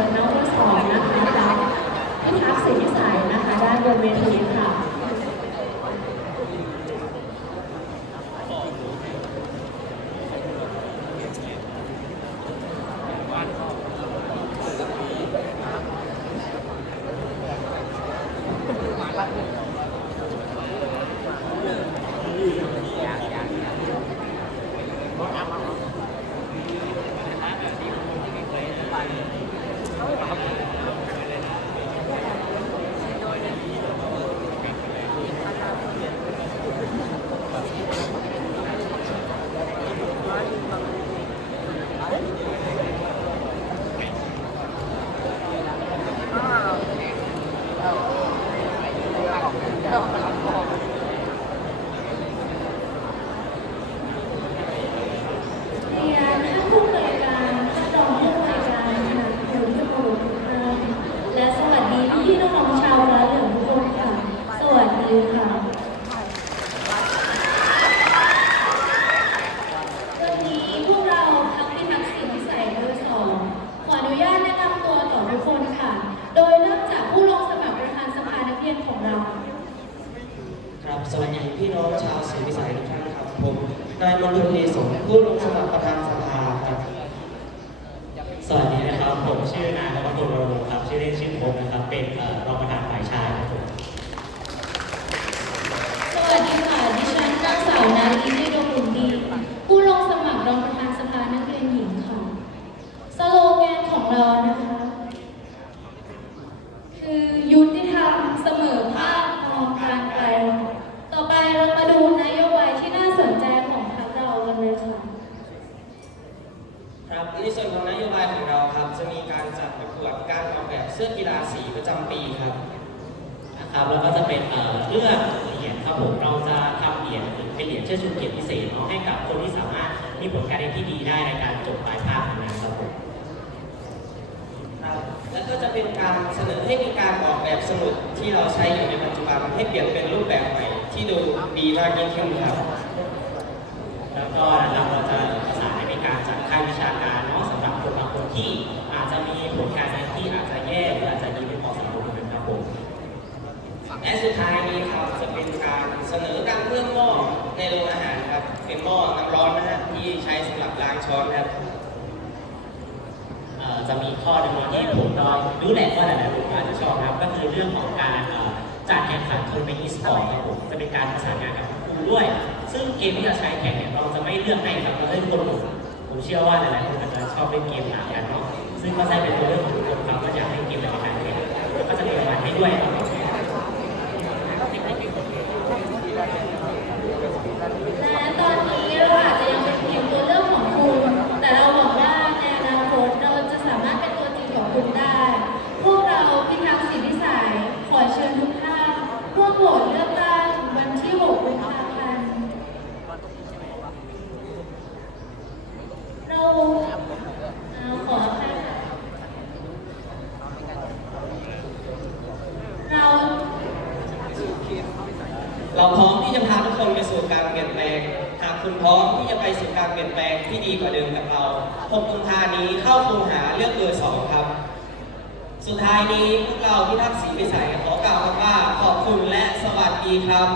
ญน้องทั้งสองนะคะจากพิทักษ์สิทธิสัยนะคะด้านบนเวทีค่ะ Thank you. เรียนท่านผู้อำนวยการท่านรองผู้อำนวยการคณะครูทุกคนทุกท่านและสวัสดีพี่ๆน้องๆชาวร้านเหลืองทุกคนค่ะ สวัสดีค่ะ วันนี้พวกเราพักพิทักษ์สิทธิสัยเบอร์สองขออนุญาตแนะนำตัวต่อทุกคนค่ะ โดยเริ่มจากผู้ลงสมัครประธานสภานักเรียนของเรา ครับสวัสดี พี่น้องชาวศรีวิสัยทุกท่านครับผมนายมนตรีสงฆ์ผู้ลงสมัครประธานสภาครับสวัสดีนะครับ ผมชื่อนายนวัตโตโรโครับ ชื่อเล่นชื่อพงศ์นะครับ เป็นเอ่อรองประธานฝ่ายชายครับผมสวัสดีค่ะดิฉันนางสาวนาลีนิโดบุญดีผู้ลงสมัครรองประธานสภานักเรียนหญิงค่ะ สโลแกนของเรานะคะ คือยุติธรรมเสมอภาคมองการไกลต่อไป เรามาดูนโยบายที่น่าสนใจของพรรคเรากันเลยค่ะ ครับในส่วนของนโยบายของเราครับ จะมีการจัดประกวดการออกแบบเสื้อกีฬาสีประจำปีครับนะครับแล้วก็จะเป็นเอ่อเลือกเหรียญครับผมเราจะทำเหรียญเป็นเหรียญเชิดชูเกียรติพิเศษเนาะให้กับคนที่สามารถมีผลการเรียนที่ดีได้ในการจบปลายภาคของงานครับผมครับแล้วก็จะเป็นการเสนอให้มีการออกแบบสมุดที่เราใช้อยู่ในปัจจุบันให้เปลี่ยนเป็นรูปแบบใหม่ ที่ดูดีมากยิ่งขึ้นครับ แล้วก็นะครับเราจะประสานให้มีการจัดค่ายวิชาการเนาะสำหรับคนบางคนที่อาจจะมีผลการเรียนที่อาจจะแย่หรืออาจจะดีไม่พอสำหรับคนนะครับผมและสุดท้ายนี้ครับจะเป็นการเสนอการเพิ่มหม้อในโรงอาหารครับ เป็นหม้อน้ำร้อนนะฮะที่ใช้สำหรับล้างช้อนครับจะมีข้อหนึ่งที่ผมก็รู้แหละว่าหลายๆคนอาจจะชอบครับก็คือเรื่องของการ เอ่อจัดแข่งขันทัวร์นาเมนต์อีสปอร์ตครับผมจะเป็นการประสานงานกับครูด้วย ซึ่งเกมที่จะใช้แข่งเนี่ยเราจะไม่เลือกให้ครับเราเล่นคนหมู่ผมเชื่อว่าหลายๆคนอาจจะชอบเล่นเกมหลางกันเนาะซึ่งก็ใช้เป็นตัวเลือกของทุกคนครับว่าอยากให้เกมอะไรกันเนี่ยก็จะมีรางวัลให้ด้วยครับ และตอนนี้เราอาจจะยังเป็นเพียงตัวเลือกของคุณ แต่เราหวังว่าในอนาคตเราจะสามารถเป็นตัวจริงของคุณได้ พวกเราพิทักษ์สิทธิสัยขอเชิญทุกท่านร่วมโหวตเลือกตั้งวันที่ 6 กุมภาพันธ์เราเอาขอค่ะเรา เราพร้อมที่จะพาทุกคนไปสู่การเปลี่ยนแปลง หากคุณพร้อมที่จะไปสู่การเปลี่ยนแปลงที่ดีกว่าเดิมกับเรา6กุมภานี้เข้าคูหาเลือกเบอร์สองครับ สุดท้ายนี้พวกเราพิทักษ์ศรีวิสัยขอกล่าวคำว่าขอบคุณและสวัสดีครับ